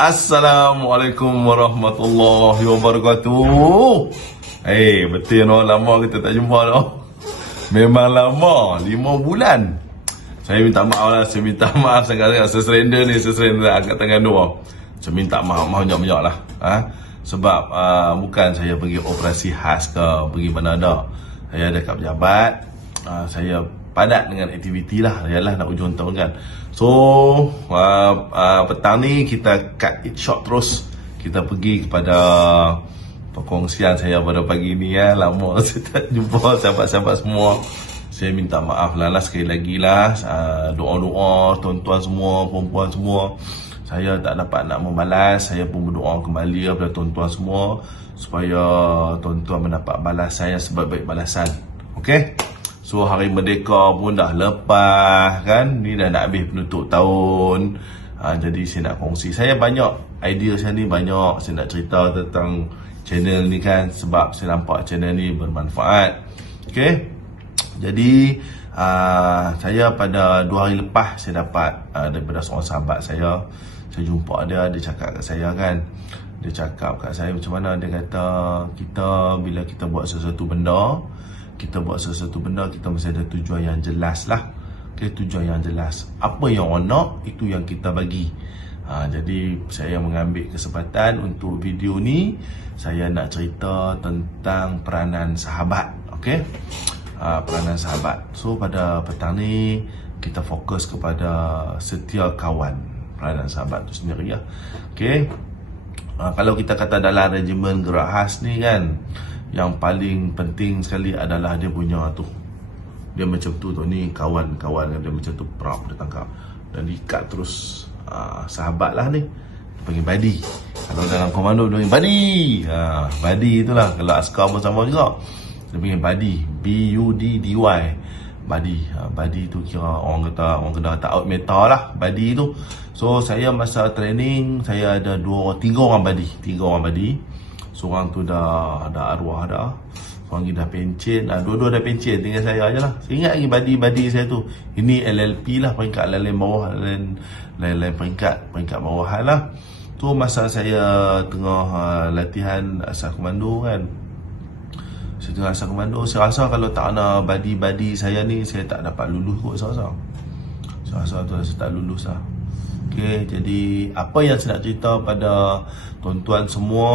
Assalamualaikum warahmatullahi wabarakatuh. Betul no, lama kita tak jumpa dah. Memang lama, 5 bulan. Saya minta maaf lah, sangat-sangat seserenda angkat tangan dua. Saya minta maaf banyak-banyak lah. Sebab bukan saya pergi operasi khas ke, pergi mana dah. Saya ada kat pejabat. Saya padat dengan aktiviti lah, ialah nak ujung tahun kan. So petang ni kita cut it short terus. Kita pergi kepada perkongsian saya pada pagi ni ya. Lama saya tak jumpa sahabat-sahabat semua. Saya minta maaf lah sekali lagi lah. Doa-doa tuan-tuan semua, perempuan semua, saya tak dapat nak membalas. Saya pun berdoa kembali kepada tuan-tuan semua supaya tuan-tuan mendapat balas saya sebaik-baik balasan. Okay? So hari Merdeka pun dah lepas kan. Ni dah nak habis penutup tahun. Jadi saya nak kongsi. Saya banyak idea saya ni, banyak saya nak cerita tentang channel ni kan. Sebab saya nampak channel ni bermanfaat. Okay. Jadi saya pada 2 hari lepas saya dapat daripada seorang sahabat saya. Saya jumpa dia cakap kat saya kan. Dia cakap kat saya macam mana. Dia kata kita bila kita buat sesuatu benda, kita mesti ada tujuan yang jelas lah. Okay, tujuan yang jelas. Apa yang orang nak, itu yang kita bagi. Jadi saya mengambil kesempatan untuk video ni. Saya nak cerita tentang peranan sahabat. Okay, peranan sahabat. So pada petang ni kita fokus kepada setia kawan. Peranan sahabat tu sendiri ya. Okay, kalau kita kata dalam regimen gerak khas ni kan, yang paling penting sekali adalah dia punya tu. Dia macam tu ni kawan-kawan dia macam tu, prap dia tangkap dan diikat terus. Sahabat lah ni, dia panggil buddy. Kalau dalam komando dia panggil buddy. Buddy itulah. Kalau askar pun sama juga, dia panggil buddy, B-U-D-D-Y, buddy. Buddy tu kira orang kena kata out meta lah buddy tu. So saya masa training saya ada 3 orang buddy. Seorang tu dah arwah dah. Seorang lagi dah pencen. Dua-dua dah pencen, tinggal saya je lah. Saya ingat lagi buddy saya tu. Ini LLP lah, peringkat lain bawah, lain peringkat bawahan lah. Tu masa saya tengah latihan asal komando kan. Saya tengah asal komando. Saya rasa kalau tak ada buddy saya ni, saya tak dapat lulus kot. Saya rasa tu saya tak lulus lah. Okay, jadi apa yang saya nak cerita pada tuan-tuan semua,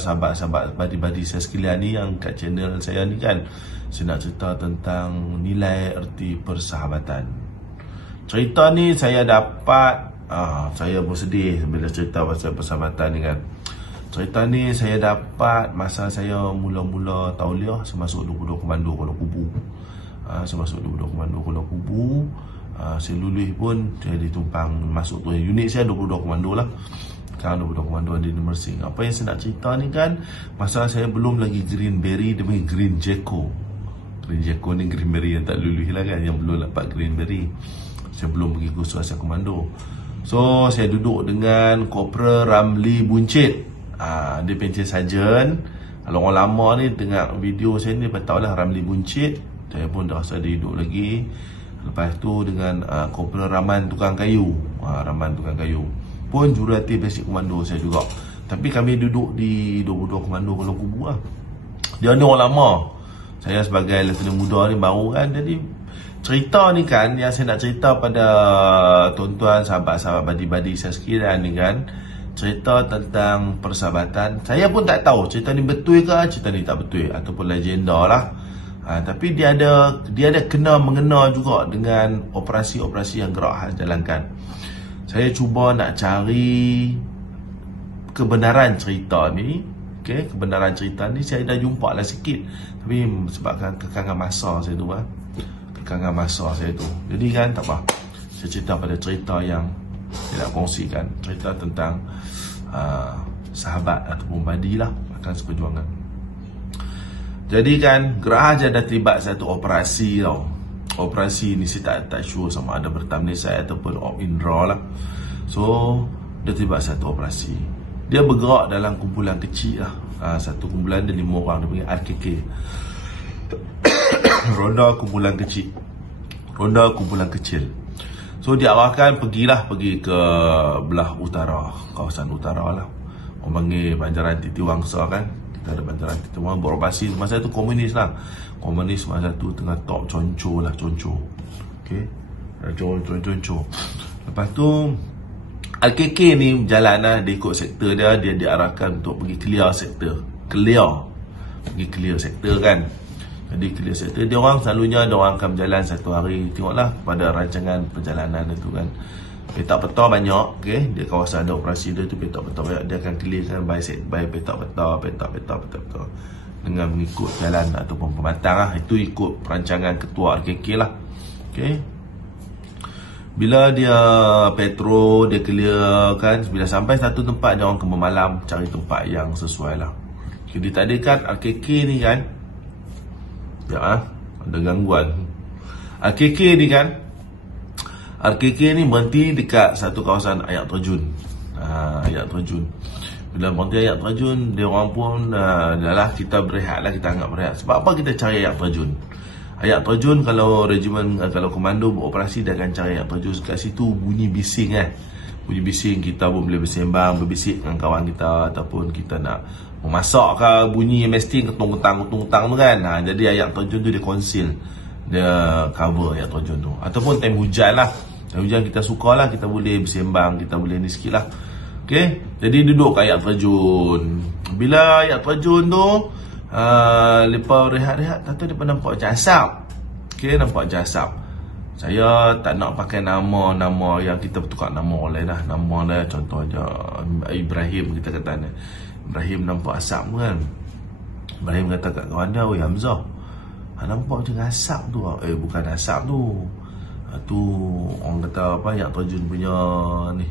sahabat-sahabat buddy saya sekalian ni yang kat channel saya ni kan, saya nak cerita tentang nilai erti persahabatan. Cerita ni saya dapat, saya pun sedih bila cerita pasal persahabatan ni kan. Cerita ni saya dapat masa saya mula-mula tauliah. Saya masuk 22 Komando Kuala Kubu. Saya lulus pun saya ditumpang masuk tu. Unit saya 22 Komando lah. Sekarang 22 Komando di Mersing. Apa yang saya nak cerita ni kan, masa saya belum lagi Green Berry, dia panggil Green Jacko. Green Jacko ni Green Berry yang tak lulus lah kan, yang belum dapat Green Berry. Saya belum pergi kursus asal komando. So saya duduk dengan Kopral Ramli Buncit. Dia pencen sarjan. Kalau orang lama ni tengok video saya ni tahu lah Ramli Buncit. Saya pun dah rasa dia duduk lagi. Lepas tu dengan Kopral Raman Tukang Kayu. Raman Tukang Kayu pun jurati basic komando saya juga. Tapi kami duduk di 22 Komando Kuala Kubu lah. Dia ni orang lama. Saya sebagai lieutenant muda ni baru kan. Jadi cerita ni kan yang saya nak cerita pada tuan-tuan, sahabat-sahabat buddy saya sekalian ni kan, cerita tentang persahabatan. Saya pun tak tahu cerita ni betul ke, cerita ni tak betul, ataupun legenda lah. Tapi dia ada kena mengena juga dengan operasi-operasi yang gerak khas jalankan. Saya cuba nak cari kebenaran cerita ni. Okay, kebenaran cerita ni saya dah jumpa lah sikit. Tapi sebabkan kekangan masa saya tu jadi kan tak apa. Saya cerita pada cerita yang saya nak kongsikan. Cerita tentang sahabat ataupun buddy lah, akan seperjuangan. Jadi kan Geraha dah terlibat satu operasi tau. Operasi ni saya tak sure sama ada bertamnis saya ataupun Op Indra lah. So dia terlibat satu operasi. Dia bergerak dalam kumpulan kecil lah. Satu kumpulan dia 5 orang, dia panggil RKK. Ronda kumpulan kecil. So diarahkan pergi ke belah utara, kawasan utara lah. Orang panggil Banjaran Titiwangsa kan. Kita ada Banjaran Titiwangsa beroperasi masa tu komunis lah. Komunis masa tu tengah top conco lah, conco. Okey. Conco. Lepas tu RKK ni jalan lah, dia ikut sektor dia diarahkan untuk pergi clear sektor. Pergi clear sektor kan. Jadi clear sektor, dia orang selalunya dia orang akan berjalan satu hari. Tengoklah pada rancangan perjalanan itu kan. Petak peta banyak, okey. Dia kawasan ada operasi dia tu petak peta banyak. Dia akan clearkan by petak peta dengan mengikut jalan ataupun pematang lah. Itu ikut perancangan ketua RKK lah. Okey. Bila dia petro, dia clear kan, bila sampai satu tempat dia orang kena malam cari tempat yang sesuai lah. Jadi tadi kan RKK ni kan, ada gangguan. RKK ni berhenti dekat satu kawasan air terjun. Air terjun. Bila berhenti air terjun, dia orang pun dah kita berehat lah, kita anggap berehat. Sebab apa kita cari air terjun? Air terjun kalau regimen, kalau komando beroperasi, dia akan cari air terjun. Kat situ bunyi bising bunyi bising, kita pun boleh bersembang, berbisik dengan kawan kita, ataupun kita nak memasak ke, bunyi mesti ketang-ketang tu kan. Jadi air terjun tu dia conceal, dia cover air terjun tu. Ataupun time hujan lah, time hujan kita suka lah, kita boleh bersembang, kita boleh ni sikit lah. Okay, jadi duduk kat air terjun. Bila air terjun tu lepas rehat-rehat, tak tahu dia nampak macam asap. Okay, nampak macam asap. Saya tak nak pakai nama yang kita bertukar nama oleh dah. Nama dia contoh je Ibrahim, kita kata ni. Ibrahim nampak asap kan. Ibrahim kata kat kawan dia, "Oi Hamzah, nampak macam asap tu." Bukan asap tu. Tu orang kata apa, yang terjun punya ni,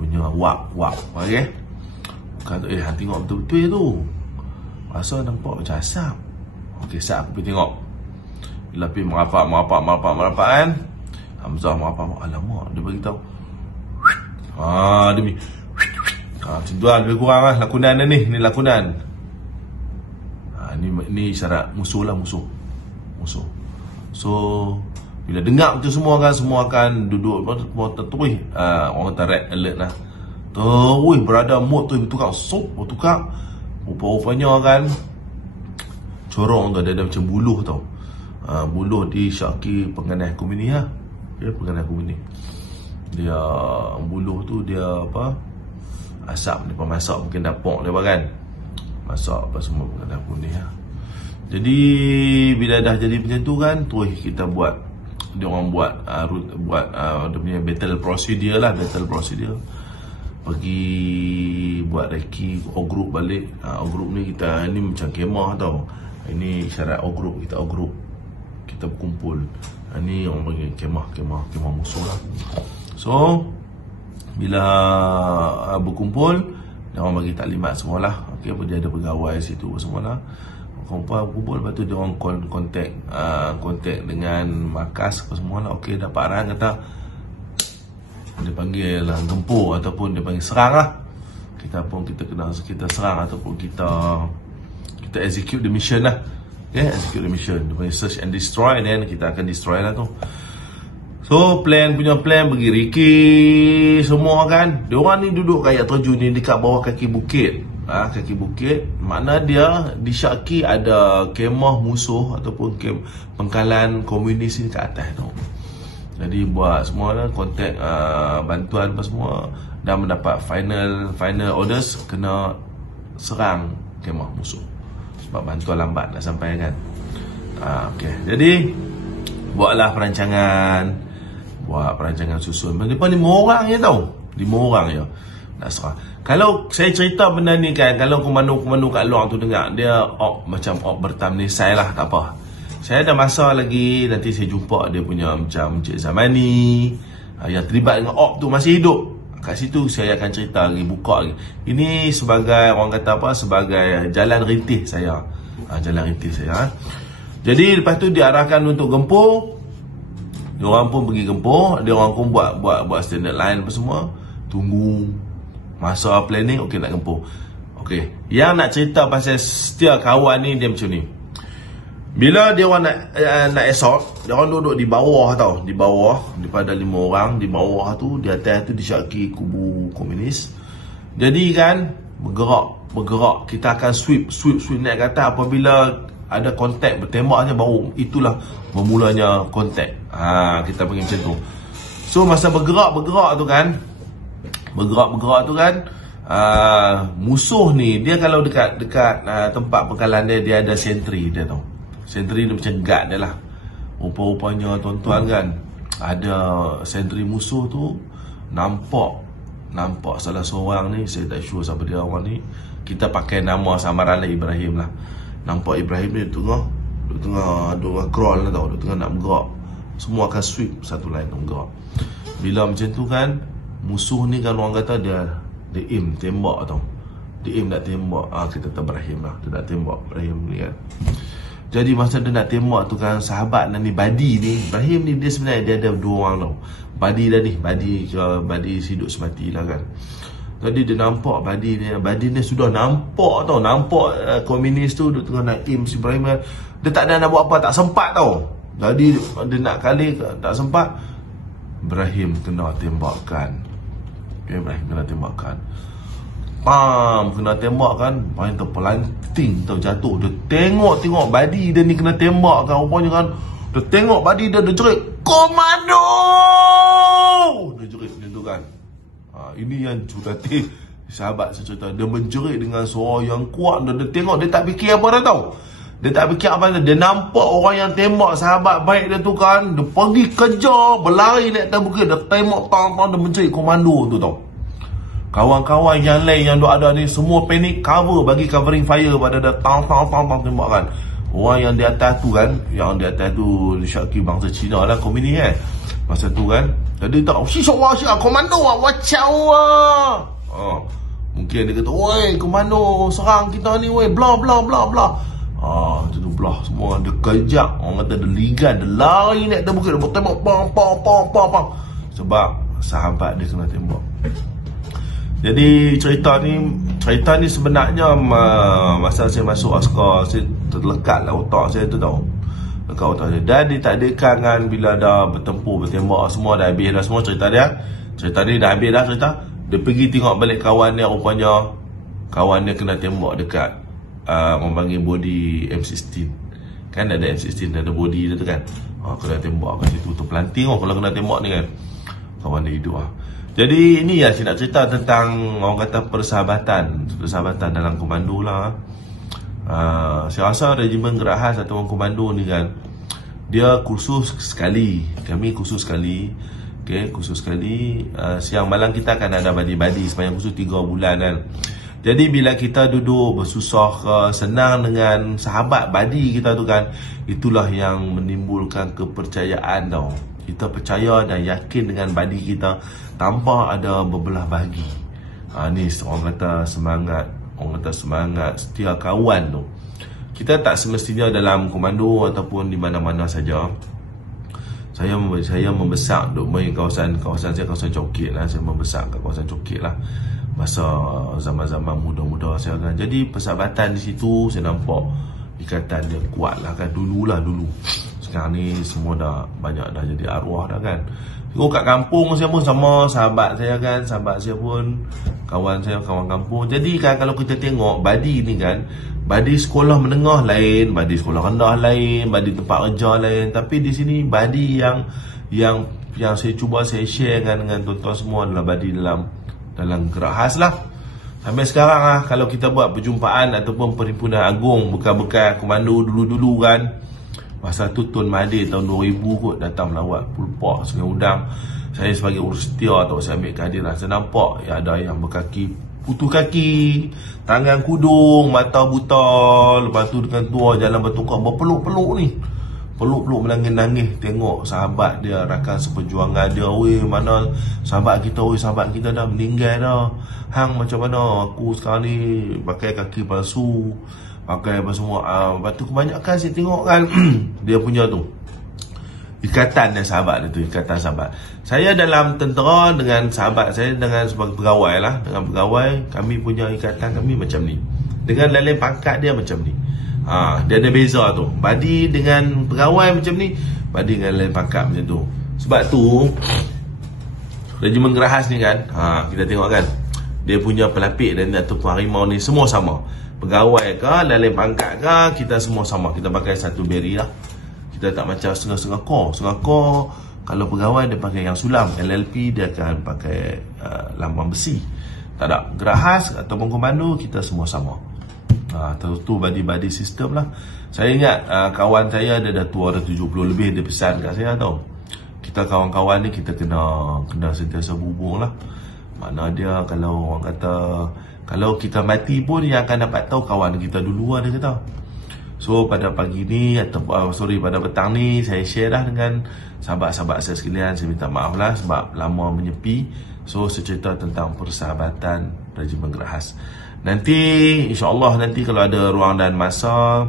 punya wap. Okey. Kata hang tengok betul-betul tu. Rasa nampak macam asap. Okey, sat pergi tengok. Bila pergi merapat kan. Hamzah merapat. Alamak, dia beritahu. Demi. Macam tu lah, lebih kurang lah lakonan dia ni. Ni lakonan. Ni syarat musuh lah, musuh. So bila dengar tu semua akan duduk tertuih. Orang kata red alert lah. Terus berada mood tu bertukar. Rupa-rupanya kan corong tu, dia ada macam buluh tau. Buluh di Syaki penganai komuni lah. Okay, penganai komuni. Dia buluh tu dia apa, asap dia masak mungkin dapur dia kan. Masak apa semua penganai komuni lah. Jadi bila dah jadi macam tu kan, terus kita dia orang buat dia punya battle procedure. Pergi buat reki O-group balik. O-group ni kita ni macam kemah tau. Ini syarat O-group, kita berkumpul. Ni orang panggil kemah musuh lah. So bila berkumpul, dia orang bagi taklimat semualah. Okey, dia ada pegawai situ semualah. Kumpul, lepas tu dia orang kontak dengan markas apa semualah. Okey, dapat arahan kata dia panggil gempur ataupun dia panggil serang lah. Kita serang ataupun kita execute the mission lah. Okay, execute the mission. Dia panggil search and destroy, then kita akan destroy lah tu. So plan pergi riki semua kan. Dia orang ni duduk kat air terjun ni dekat bawah kaki bukit. Kaki bukit, makna dia di Syaki ada kemah musuh ataupun pengkalan komunis ni kat atas tu. Jadi buat semua lah, kontak bantuan apa semua, dan mendapat final orders kena serang kemah musuh sebab bantuan lambat nak sampai kan. Okay. Jadi buat perancangan susun. Mereka ni 5 orang je tau. 5 orang je nak serang. Kalau saya cerita benda ni kan, kalau komando kat luar tu dengar, dia macam bertamnisai lah, tak apa. Saya ada masa lagi, nanti saya jumpa dia punya macam Encik Zamani yang terlibat dengan tu masih hidup. Kat situ saya akan cerita lagi, buka lagi. Ini sebagai orang kata apa, sebagai jalan rintih saya. Jadi lepas tu diarahkan untuk gempur. Dia orang pun pergi gempur, dia orang pun buat standard line apa semua. Tunggu masa planning, okey nak gempur. Okey, yang nak cerita pasal setia kawan ni dia macam ni. Bila dia orang nak esok, dia orang duduk di bawah tau, di bawah daripada 5 orang di bawah tu, di atas tu disyaki kubu komunis. Jadi kan bergerak, kita akan sweep naik ke atas. Apabila ada kontak bertembaknya baru itulah bermulanya kontak. Kita panggil macam tu. So masa bergerak tu kan, musuh ni dia kalau dekat tempat pekalan dia ada sentri dia tau. Sentri ni macam guard dia lah. Rupa-rupanya tuan-tuan kan, ada sentri musuh tu nampak salah seorang ni, saya tak sure siapa dia orang ni. Kita pakai nama samaran lah Ibrahim lah. Nampak Ibrahim ni tengah crawl lah tau, tengah nak bergerak. Semua akan sweep satu line bergerak. Bila macam tu kan, musuh ni kan orang kata dia aim tembak tau. Dia aim nak tembak. Kita kata Ibrahim lah, dia nak tembak Ibrahim ni kan. Jadi masa dia nak tembak tu kan, sahabat ni Badi ni, Ibrahim ni dia sebenarnya dia ada 2 orang tau. Badi hidup semati lah kan. Jadi dia nampak Badi ni sudah nampak komunis tu dia tengah nak aim si Ibrahim kan. Dia tak ada nak buat apa, tak sempat tau. Jadi dia nak kali tak sempat, Ibrahim kena tembakan. Kena tembak kan. Ibrahim terpelanting tau, jatuh. Dia tengok Badi dia ni kena tembak kan. Rupanya kan, dia tengok Badi dia jerit, "Komando!" Dia jerit macam tu kan. Ini yang jurulatih sahabat saya cerita. Dia menjerit dengan suara yang kuat. Dia tengok, dia tak fikir apa dah tau. Dia nampak orang yang tembak sahabat baik dia tu kan. Dia pergi kejar, berlari naik atas bukit. Dia tembak tang-tang, dia menjerit komando tu tau. Kawan-kawan yang lain yang ada ni semua panik, bagi covering fire pada dia tang tembak kan. Orang yang di atas tu kan, syaki bangsa Cina lah, komunis kan. Masa tu kan, jadi tak, komando wacau mungkin dia kata, "Woi, komando serang kita ni, woi, bla bla bla bla." Macam tu belah semua. Dia kejap, orang kata dia ligan, dia lari naik atas bukit, dia bertembak pang. Sebab sahabat dia kena tembak. Jadi cerita ni sebenarnya masa saya masuk askar, saya terlekat lah otak saya tu tau. Lekat otak saya. Dan ditakdirkan kan, bila dah bertempur, bertembak, semua dah habis dah semua cerita ni dah habis dah cerita. Dia pergi tengok balik kawan dia, rupanya kawan dia kena tembak dekat orang panggil body M16. Kan ada M16, ada body dia tu kan. Kena tembak kat situ, terpelanting kalau kena tembak ni kan. Kawan dia hidup lah. Jadi ini ya, saya nak cerita tentang orang kata persahabatan dalam komando lah. Saya rasa regimen Gerak Khas atau orang komando ni kan, dia kursus sekali. Kami kursus sekali. Okay, kursus sekali. Siang malam kita akan ada badi-badi sepanjang kursus 3 bulan kan. Jadi bila kita duduk bersusah senang dengan sahabat badi kita tu kan, itulah yang menimbulkan kepercayaan tau. Kita percaya dan yakin dengan badi kita tanpa ada berbelah bagi. Ni orang kata semangat setia kawan tu. Kita tak semestinya dalam komando ataupun di mana-mana saja. Saya membesar duk main kawasan saya, kawasan Cokit lah. Saya membesar kat kawasan Cokit lah masa zaman-zaman muda-muda saya kan. Jadi persahabatan di situ saya nampak ikatan dia kuat lah kan. Dulu. Sekarang ni semua dah banyak dah jadi arwah dah kan. Tengok kat kampung saya pun sama sahabat saya kan. Sahabat saya pun kawan kampung. Jadi kan kalau kita tengok badi ni kan, badi sekolah menengah lain, badi sekolah rendah lain, badi tempat kerja lain. Tapi di sini badi yang saya cuba saya share dengan tuan-tuan semua adalah badi dalam Gerak Khas lah. Sampai sekarang lah, kalau kita buat perjumpaan ataupun perhimpunan agung bekas-bekas komando dulu-dulu kan, masa tu Tun Mahathir tahun 2000 kot datang melawat Pulpak Sungai Udang. Saya sebagai urus setia atau saya ambil kehadiran, saya nampak ada yang berkaki putus kaki, tangan kudung, mata buta, lepas tu dengan tua jalan bertukar berpeluk-peluk ni. Peluk-peluk menangis-nangis tengok sahabat dia, rakan seperjuangan dia. Weh, mana sahabat kita, sahabat kita dah meninggal dah. Hang macam mana aku sekarang ni pakai kaki palsu, pakai apa semua. Lepas tu kebanyakan saya tengok kan dia punya tu ikatan dia sahabat dia tu, ikatan sahabat. Saya dalam tentera dengan sahabat saya, dengan sebagai pegawai lah, dengan pegawai kami punya ikatan kami macam ni. Dengan lain-lain pangkat dia macam ni. Dia ada beza tu. Badi dengan pegawai macam ni, badi dengan lain pangkat macam tu. Sebab tu regimen Gerahas ni kan, kita tengok kan, dia punya pelapik dan ataupun harimau ni semua sama. Pegawai ke, lain pangkat ke, kita semua sama. Kita pakai satu beri lah. Kita tak macam setengah-setengah core. Setengah core, kalau pegawai dia pakai yang sulam. LLP dia akan pakai lambang besi. Tak ada. Gerahas ataupun komando, kita semua sama. Tu badi-badi sistem lah. Saya ingat kawan saya dia dah tua, dah 70 lebih. Dia pesan kat saya tau, kita kawan-kawan ni kita kena sentiasa berhubung lah. Mana dia, kalau orang kata kalau kita mati pun yang akan dapat tahu kawan kita dulu lah, dia kata. So pada pagi ni atau pada petang ni saya share dah dengan sahabat-sahabat saya sekalian. Saya minta maaf lah sebab lama menyepi. So saya cerita tentang persahabatan regimen Gerahas. Nanti insyaAllah nanti kalau ada ruang dan masa,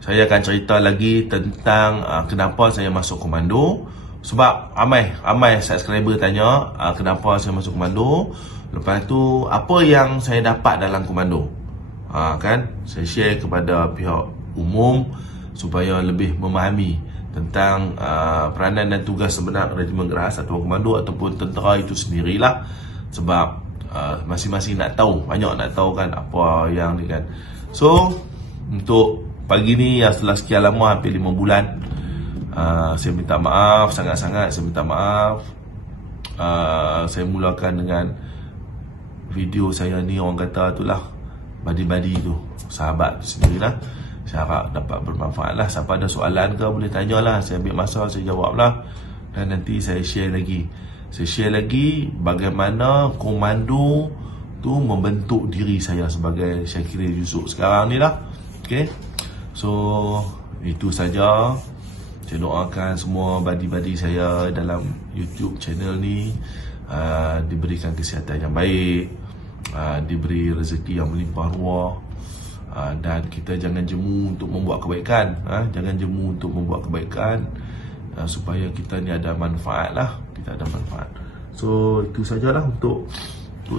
saya akan cerita lagi tentang kenapa saya masuk komando. Sebab ramai subscriber tanya kenapa saya masuk komando. Lepas tu apa yang saya dapat dalam komando. Kan saya share kepada pihak umum supaya lebih memahami tentang peranan dan tugas sebenar regimen Gerahas atau komando ataupun tentera itu sendirilah. Sebab masing-masing nak tahu, banyak nak tahu kan apa yang ni kan. So untuk pagi ni yang setelah sekian lama, hampir 5 bulan, saya minta maaf sangat-sangat. Saya minta maaf. Saya mulakan dengan video saya ni, orang kata itulah badi-badi tu, sahabat sendirilah. Saya harap dapat bermanfaat lah. Siapa ada soalan ke boleh tanyalah. Saya ambil masa, saya jawab lah. Dan nanti saya share lagi. Saya share lagi bagaimana komando tu membentuk diri saya sebagai Syakiril Yusof sekarang ni lah. Okay. So itu saja. Saya doakan semua badi-badi saya dalam YouTube channel ni diberikan kesihatan yang baik, diberi rezeki yang melimpah ruah, dan kita jangan jemu untuk membuat kebaikan. Jangan jemu untuk membuat kebaikan, supaya kita ni ada manfaat lah. Kita ada manfaat. So itu sajalah untuk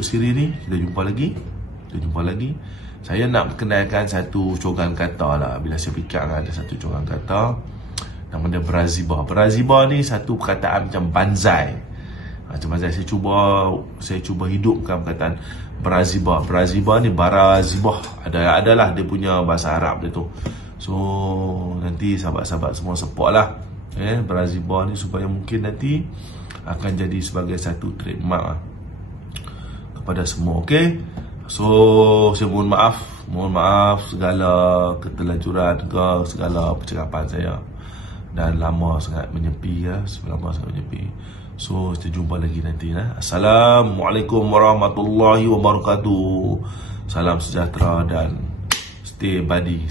siri ni. Kita jumpa lagi. Saya nak perkenalkan satu coran kata lah. Bila saya fikir ada satu coran kata, nama dia Baraziba. Baraziba ni satu perkataan macam banzai. Macam banzai, saya cuba hidupkan perkataan Baraziba. Baraziba ni Barazibah. Adalah dia punya bahasa Arab dia tu. So nanti sahabat-sahabat semua support lah Baraziba ni, supaya mungkin nanti akan jadi sebagai satu trademark kepada semua. Okay. So saya mohon maaf segala ketelajuran ke segala percakapan saya, dan lama sangat menyepi So kita jumpa lagi nanti. Assalamualaikum warahmatullahi wabarakatuh. Salam sejahtera dan stay badi.